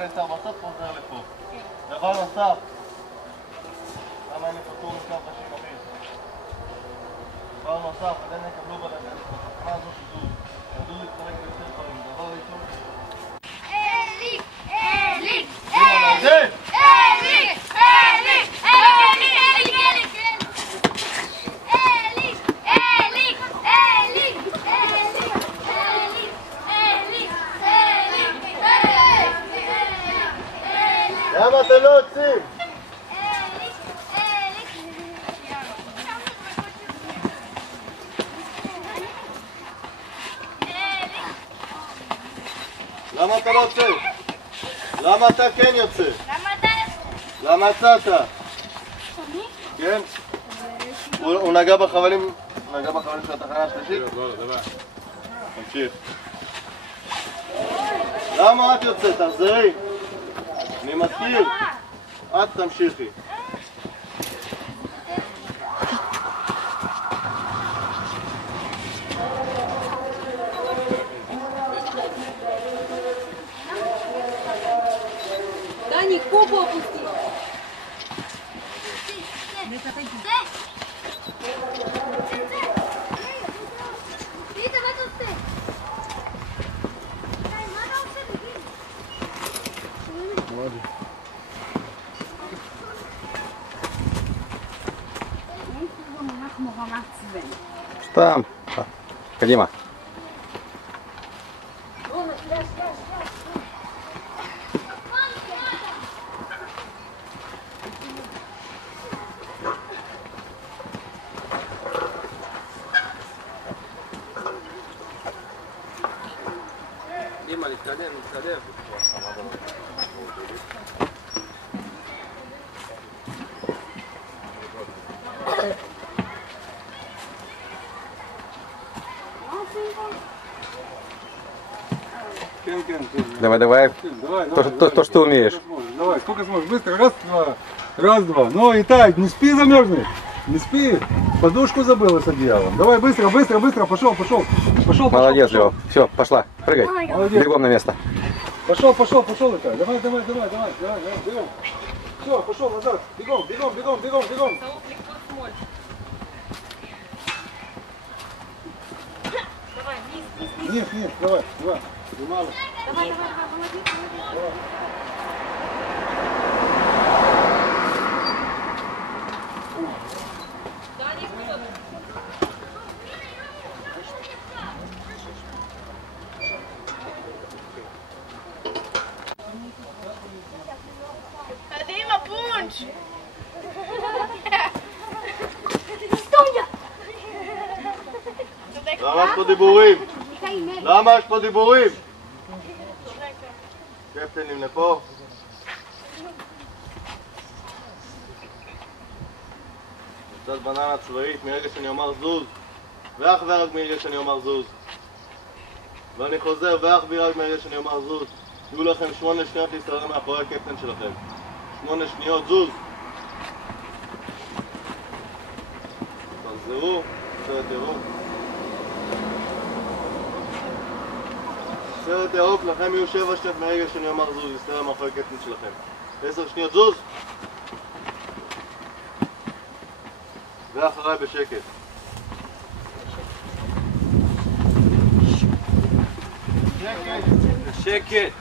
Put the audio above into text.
נעצר בסוף, חוזר לפה. דבר נוסף. למה אין לי פטור מסף ראשים אחים? דבר נוסף, עדיין יקבלו בלגן. בתחנה הזאת זוז. ידעו להתחלק ביותר דברים. דבר ראשון. אליק! אליק! אליק! אליק! אליק! אליק! אליק! למה אתם לא יוצאים? למה אתה לא יוצא? למה אתה כן יוצא? למה אתה יוצא? למה יצאת? אני? כן? הוא נגע בחבלים של התחנה השלישית? לא, דבר. תמשיך. למה את יוצאת? תחזרי. אני מזכיר. את תמשיכי. Даник, попу опусти. Там. Кадима. Дима, להתקדם. Давай. Давай, То, что ты умеешь. Давай, сколько сможешь. Быстро. Раз, два. Раз, два. Ну и так, не спи, замерзнешь. Не спи. Подушку забыла с одеялом. Давай, быстро. Пошел. Молодец, Лева. Все, пошла. Прыгай. Молодец. Бегом на место. Пошел, это. Давай. Все, пошел назад. Бегом. Нет, давай. Мало. Давай, молодец. Даник, вперед. קדימה, פונץ'! למה יש פה דיבורים? למה יש פה דיבורים? קפטנים לפה. קצת בננה צבאית מרגע שאני אומר זוז, ואך ורק מרגע שאני אומר זוז. ואני חוזר ואך ורק מרגע שאני אומר זוז. יהיו לכם 8 שניות להסתדר מאחורי הקפטן שלכם. 8 שניות, זוז. תחזרו, סרט ירוק. סרט ירוק, לכם יהיו 7 שניות מרגע שאני אומר זוז, להסתדר מאחורי הקפטן שלכם. 10 שניות, זוז. ואחריי בשקט. שקט.